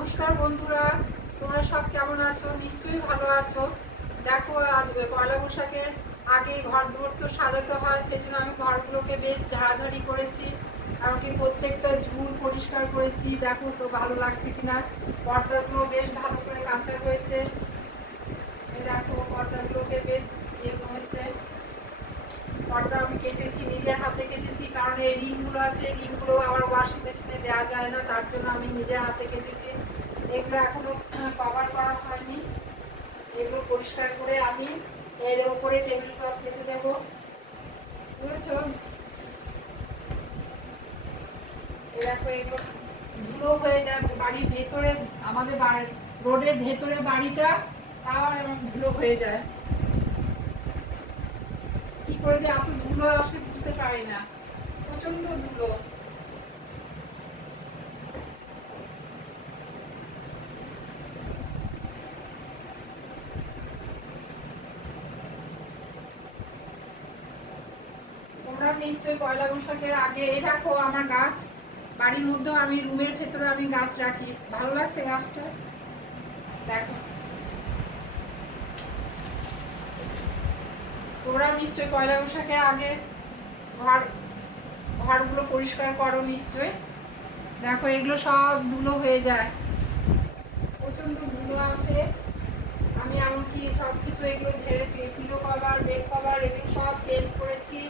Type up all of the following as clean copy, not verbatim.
নমস্কার বন্ধুরা, তোমরা সব কেমন আছো? নিশ্চয়ই ভালো আছো। দেখো, আজ পয়লা বৈশাখের আগে ঘর দুয়ার তো সাজাতে হয়, সেই জন্য আমি ঘরগুলোকে বেশ ঝাড়াঝাড়ি করেছি। এমনকি প্রত্যেকটা ঝুল পরিষ্কার করেছি। দেখো তো ভালো লাগছে কিনা। পর্দাগুলো বেশ ভালো করে কাঁচা হয়েছে। এই দেখো, পর্দাগুলোকে বেশ ইয়ে হয়েছে। পর্দা আমি কেচেছি, নিজের হাতে কেচেছি, কারণ এই রিংগুলো আছে, রিংগুলো আবার ওয়াশিং মেশিনে দেওয়া যায় না, তার জন্য আমি নিজের হাতে কেচেছি। এগুলো এখনো কভার করা হয়নি। এগুলো পরিষ্কার করে আমি এর উপরে টেবিল ক্লথ পেতে দেবো, বুঝেছো? দেখো, এগুলো ধুলো হয়ে যায় বাড়ির ভেতরে, আমাদের রোডের ভেতরে বাড়িটা, তাও এমন ধুলো হয়ে যায়। কি করে যে এত ধুলো আসে বুঝতে পারি না, প্রচন্ড ধুলো। তোমরা নিশ্চয়ই পয়লা বৈশাখের আগে, এই দেখো আমার গাছ, বাড়ির মধ্যে আমি রুমের ভেতরে আমি গাছ রাখি, ভালো লাগছে গাছটা। দেখো, তোমরা নিশ্চয়ই পয়লা বৈশাখের আগে ঘরগুলো পরিষ্কার করো নিশ্চয়ই। দেখো, এগুলো সব ধুলো হয়ে যায়, প্রচন্ড ধুলো আসে। আমি এমনকি সব কিছু এগুলো ঝেড়ে পিলো কভার, বেড কভার এগুলো সব চেঞ্জ করেছি।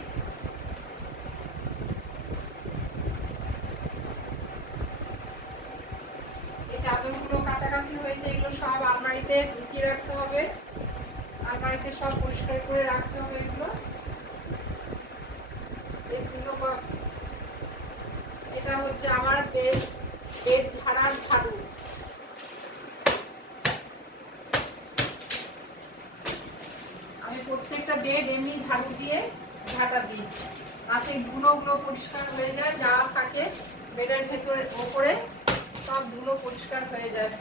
এই চাদরগুলো কাছাকাছি হয়েছে, এগুলো সব আলমারিতে ঢুকিয়ে রাখতে হবে। আলমারিতে সব পরিষ্কার করে রাখতে হবে এগুলো। এটা হচ্ছে আমার বেড ঝাড়ার ঝাড়ু। আমি প্রত্যেকটা বেড এমনি ঝাড়ু দিয়ে ঝাঁটা দিই, তাতে ধুলোগুলো পরিষ্কার হয়ে যায়। যা থাকে বেডের ভেতরে ওপরে সব ধুলো পরিষ্কার হয়ে যায়।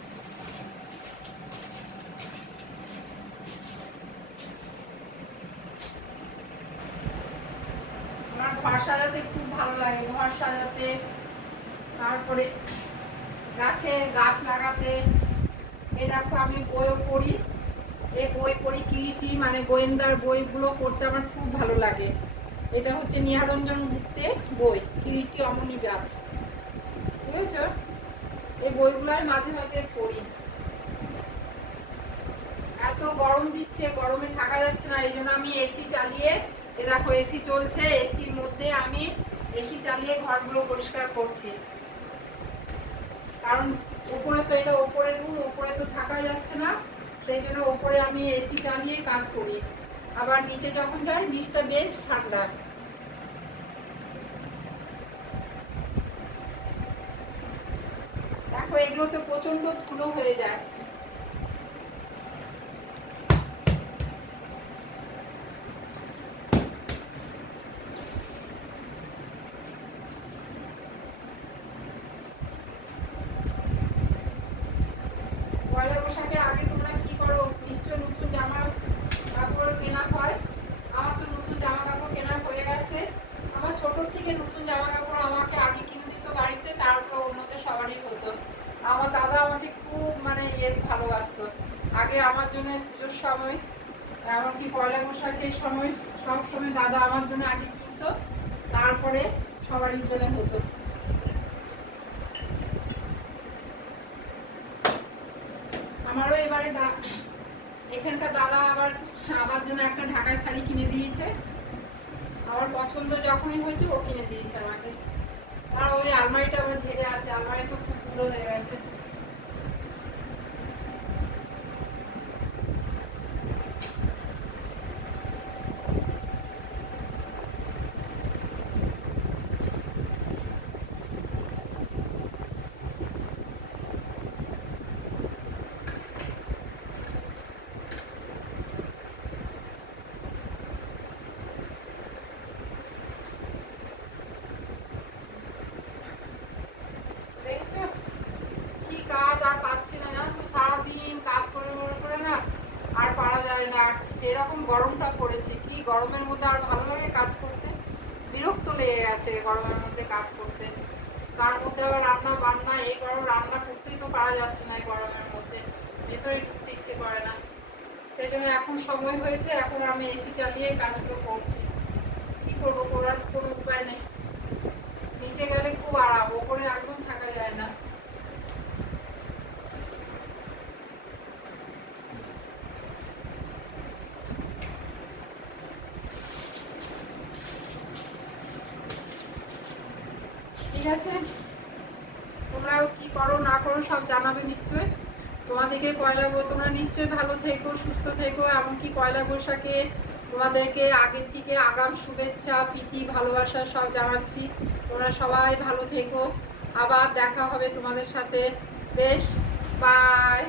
আমার ঘর সাজাতে খুব ভালো লাগে, ঘর সাজাতে, তারপরে গাছ লাগাতে। এই দেখো, আমি বইও পড়ি, এই বই পড়ি কিরিটি, মানে গোয়েন্দার বইগুলো পড়তে আমার খুব ভালো লাগে। এটা হচ্ছে নিহারঞ্জন গুপ্তের বই, কিরিটি অমনি ব্যাস, বুঝেছ? এই বইগুলো আমি মাঝে মাঝে পড়ি। এত গরম দিচ্ছে, গরমে থাকা যাচ্ছে না, এই জন্য আমি এসি চালিয়ে, এ দেখো এসি চলছে, এসির মধ্যে আমি এসি চালিয়ে ঘরগুলো পরিষ্কার করছি। কারণ উপরে তো, এটা ওপরে রুম, ওপরে তো থাকা যাচ্ছে না, সেই জন্য ওপরে আমি এসি চালিয়ে কাজ করি। আবার নিচে যখন যাই, নিচটা বেশ ঠান্ডা। দেখো, এগুলো তো প্রচন্ড ধুলো হয়ে যায়। পয়লা বৈশাখের আগে তোমরা কি করো? নিশ্চয় নতুন জামা কাপড় কেনা হয়। আমার তো নতুন জামা কাপড় কেনা হয়ে গেছে। আমার ছোটোর থেকে নতুন জামা কাপড় আমাকে আগে কিনে দিত বাড়িতে, তারপর অন্যদের সবারই হতো। আমার দাদা আমাকে খুব মানে ভালোবাসতো। আগে আমার জন্য পুজোর সময়, এমনকি পয়লা বৈশাখের সময়, সব সময় দাদা আমার জন্য আগে কিনতো, তারপরে সবারই জন্য হতো। আমারও এবারে এখানকার দাদা আবার আমার জন্য একটা ঢাকায় শাড়ি কিনে দিয়েছে। আমার পছন্দ যখনই হয়েছে ও কিনে দিয়েছে আমাকে। আর ওই আলমারিটা আবার ঝেড়ে আসে, আলমারি তো খুব ধুলো হয়ে গেছে। দেখছো কি কাজ, আর পাচ্ছি না, জানো তো, সারাদিন কাজ করে করে না আর পারা যায় না। আর সেরকম গরমটা পড়েছে, কি গরমের মধ্যে আর ভালো লাগে কাজ করতে, বিরক্ত লেগে গেছে গরমের মধ্যে কাজ করতে। তার মধ্যে আবার রান্না বান্না, এই গরম রান্না করতেই তো পারা যাচ্ছে না, এই গরমের মধ্যে ভেতরে ঢুকতে ইচ্ছে করে না। সেই জন্য এখন সময় হয়েছে, এখন আমি এসি চালিয়ে কাজগুলো করছি। কি করবো, করার কোনো উপায় নেই। নিচে গেলে খুব আরাম, ওপরে একদম থাকা যায় না। ঠিক আছে, তোমরাও কি করো না করো সব জানাবে নিশ্চয়ই। তোমাদেরকে তোমরা নিশ্চয়ই ভালো থেকো, সুস্থ থেকো। এমনকি পয়লা বৈশাখে তোমাদেরকে আগের থেকে আগাম শুভেচ্ছা, প্রীতি, ভালোবাসা সব জানাচ্ছি। তোমরা সবাই ভালো থেকো, আবার দেখা হবে তোমাদের সাথে। বেশ, বাই।